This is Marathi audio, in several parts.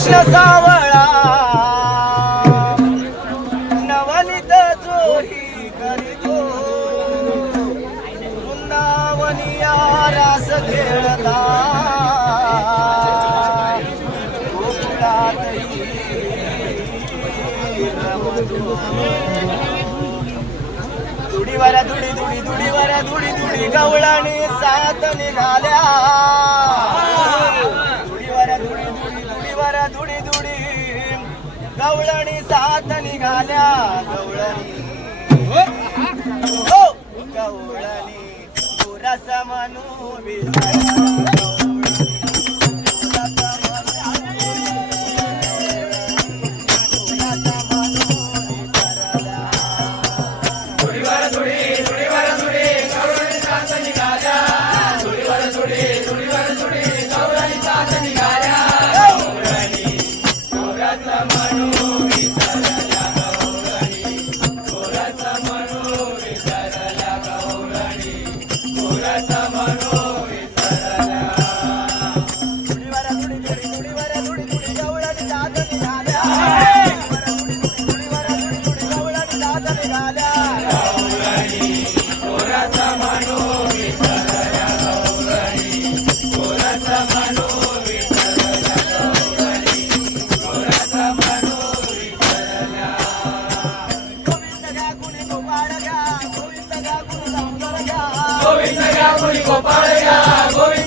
कृष्ण सावळा. नवनीत जोही करीतो. पुन्हा रास खेळला धुडीवाऱ्या धुडी धुडी धुडीवाऱ्या धुडी धुडी गवळाने सात निघाल्या. गवळणी सात निघाल्या गवळणी. हो. हो. गवळणी पुरस म्हणू विसर గోవిందయ్య పులి గోపాలయ్య గోవింద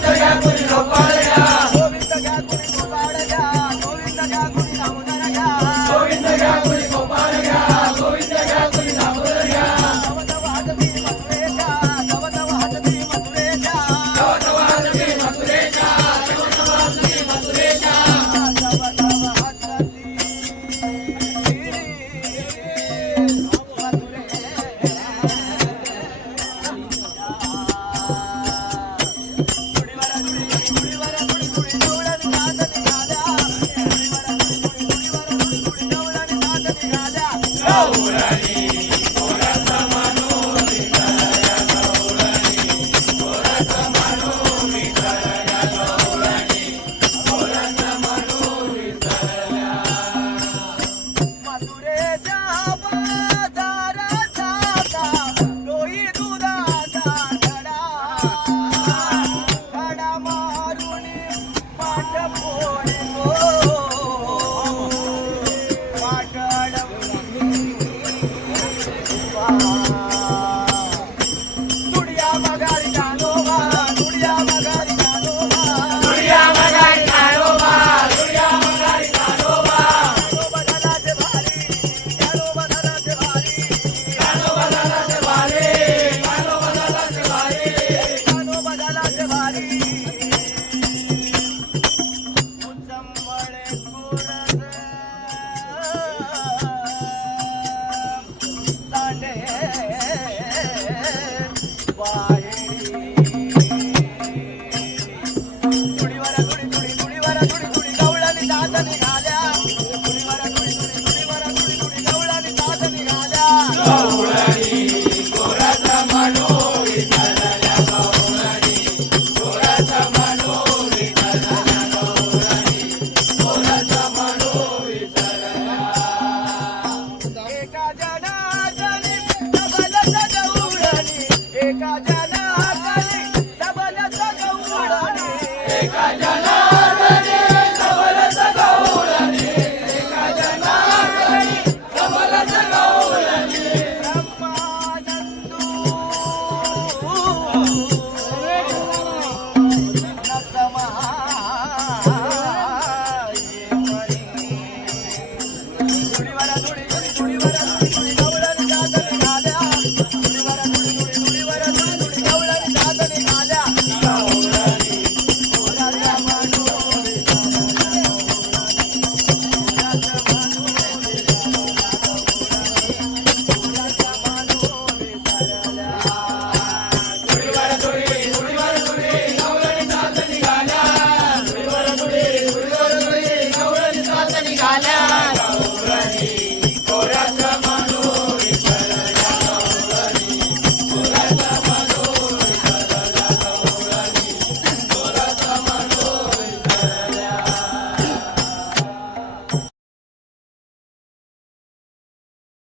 Gala.